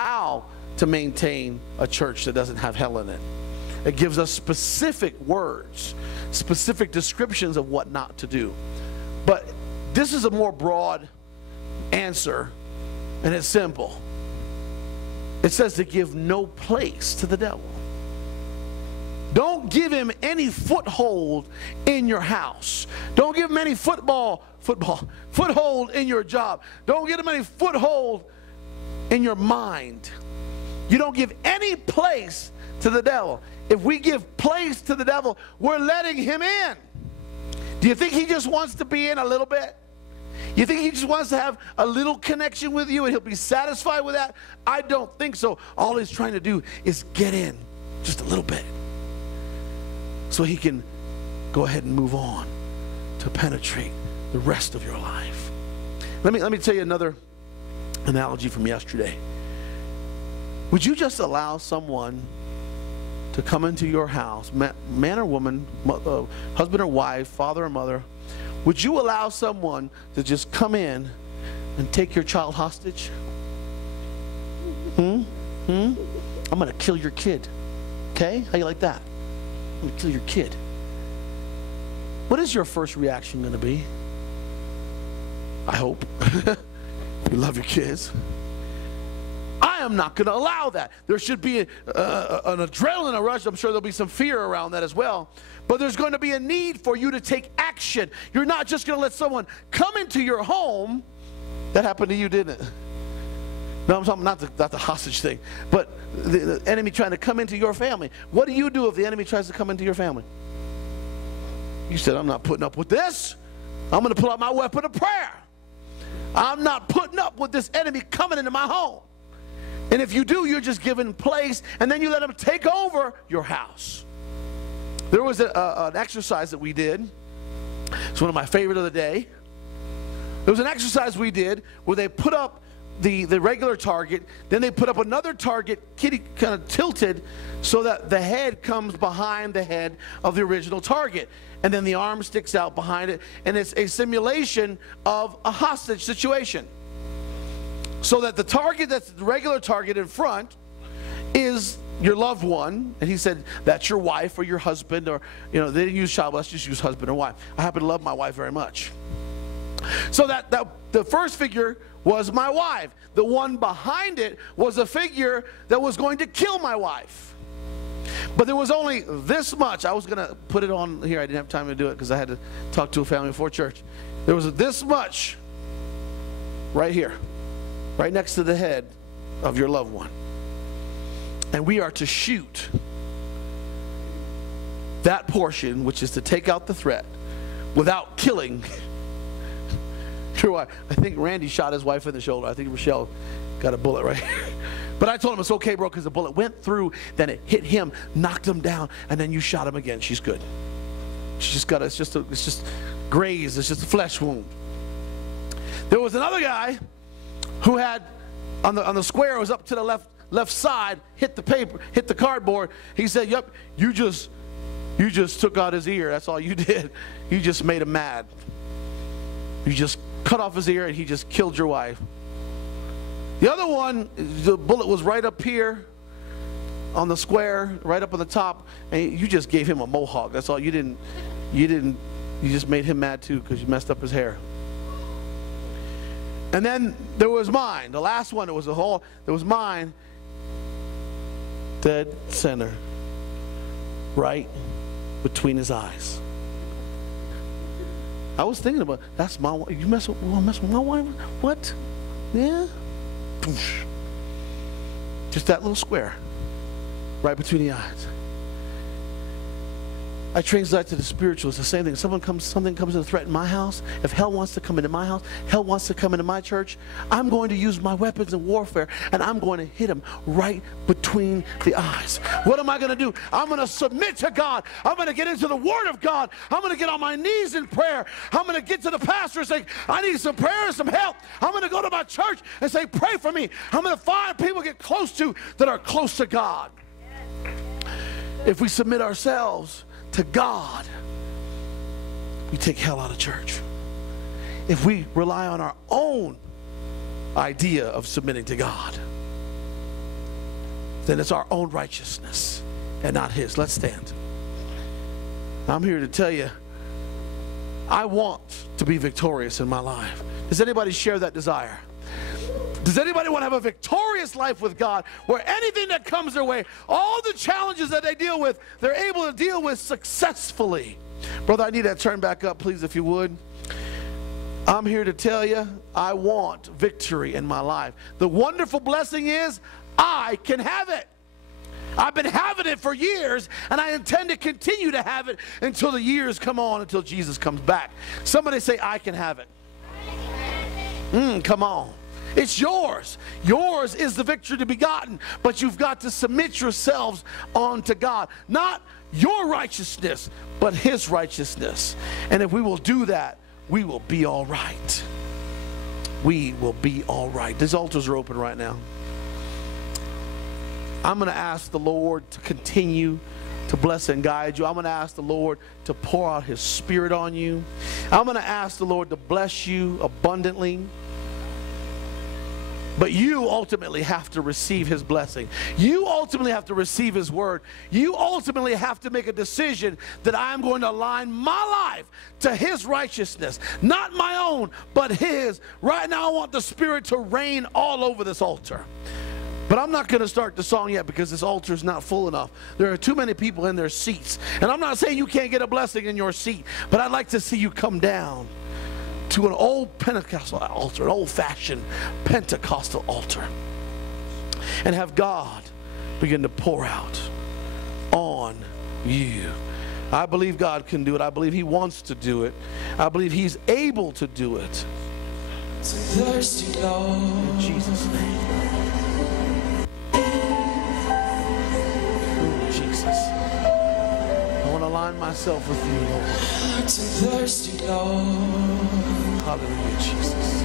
how to maintain a church that doesn't have hell in it. It gives us specific words, specific descriptions of what not to do. But this is a more broad answer, and it's simple. It says to give no place to the devil. Don't give him any foothold in your house. Don't give him any foothold in your job. Don't give him any foothold in your mind. You don't give any place to the devil. If we give place to the devil, we're letting him in. Do you think he just wants to be in a little bit? You think he just wants to have a little connection with you and he'll be satisfied with that? I don't think so. All he's trying to do is get in just a little bit, so he can go ahead and move on to penetrate the rest of your life. Let me tell you another analogy from yesterday. Would you just allow someone to come into your house, man or woman, husband or wife, father or mother? Would you allow someone to just come in and take your child hostage? I'm going to kill your kid. Okay? How you like that? I'm going to kill your kid. What is your first reaction going to be? I hope. You love your kids. I am not going to allow that. There should be an adrenaline rush. I'm sure there'll be some fear around that as well. But there's going to be a need for you to take action. You're not just going to let someone come into your home. That happened to you, didn't it? No, I'm talking not the hostage thing, but the enemy trying to come into your family. What do you do if the enemy tries to come into your family? You said, I'm not putting up with this. I'm going to pull out my weapon of prayer. I'm not putting up with this enemy coming into my home. And if you do, you're just giving place, and then you let him take over your house. There was an exercise that we did. It's one of my favorite of the day. There was an exercise we did where they put up the regular target, then they put up another target, kitty kind of tilted, so that the head comes behind the head of the original target. And then the arm sticks out behind it, and it's a simulation of a hostage situation. So that the target that's the regular target in front is your loved one, and he said that's your wife or your husband, or they didn't use child, let's just use husband or wife. I happen to love my wife very much. So that the first figure was my wife. The one behind it was a figure that was going to kill my wife. But there was only this much. I was going to put it on here. I didn't have time to do it because I had to talk to a family before church. There was this much right here, right next to the head of your loved one. And we are to shoot that portion, which is to take out the threat, without killing your wife. I think Randy shot his wife in the shoulder. I think Rochelle got a bullet right here. But I told him, it's okay, bro, because the bullet went through, then it hit him, knocked him down, and then you shot him again. She's good. She just got it's just grazed. It's just a flesh wound. There was another guy who had on the square, it was up to the left side, hit the paper, hit the cardboard. He said, "Yep, you just took out his ear. That's all you did. You just made him mad. You just cut off his ear, and he just killed your wife." The other one, the bullet was right up here on the square, right up on the top, and you just gave him a mohawk. That's all. You just made him mad too because you messed up his hair. And then there was mine. The last one, there was mine. Dead center, right between his eyes. I was thinking about, that's my wife. You want to mess with my wife? What? Yeah. Just that little square right between the eyes. I translate to the spiritual. It's the same thing. Something comes to threaten my house. If hell wants to come into my house, hell wants to come into my church, I'm going to use my weapons of warfare, and I'm going to hit him right between the eyes. What am I going to do? I'm going to submit to God. I'm going to get into the Word of God. I'm going to get on my knees in prayer. I'm going to get to the pastor and say, I need some prayer and some help. I'm going to go to my church and say, pray for me. I'm going to find people to get close to that are close to God. If we submit ourselves to God, we take hell out of church. If we rely on our own idea of submitting to God, then it's our own righteousness and not his. Let's stand. I'm here to tell you, I want to be victorious in my life. Does anybody share that desire? Does anybody want to have a victorious life with God where anything that comes their way, all the challenges that they deal with, they're able to deal with successfully? Brother, I need that turn back up, please, if you would. I'm here to tell you, I want victory in my life. The wonderful blessing is I can have it. I've been having it for years, and I intend to continue to have it until the years come on, until Jesus comes back. Somebody say, I can have it. Come on. It's yours. Yours is the victory to be gotten, but you've got to submit yourselves unto God. Not your righteousness, but his righteousness. And if we will do that, we will be all right. We will be all right. These altars are open right now. I'm going to ask the Lord to continue to bless and guide you. I'm going to ask the Lord to pour out his Spirit on you. I'm going to ask the Lord to bless you abundantly. But you ultimately have to receive his blessing. You ultimately have to receive his word. You ultimately have to make a decision that I'm going to align my life to his righteousness. Not my own, but his. Right now I want the Spirit to reign all over this altar. But I'm not going to start the song yet because this altar is not full enough. There are too many people in their seats. And I'm not saying you can't get a blessing in your seat, but I'd like to see you come down to an old Pentecostal altar, an old-fashioned Pentecostal altar, and have God begin to pour out on you. I believe God can do it. I believe he wants to do it. I believe he's able to do it. In Jesus' name. Jesus. I want to align myself with you, Lord. Hallelujah, Jesus.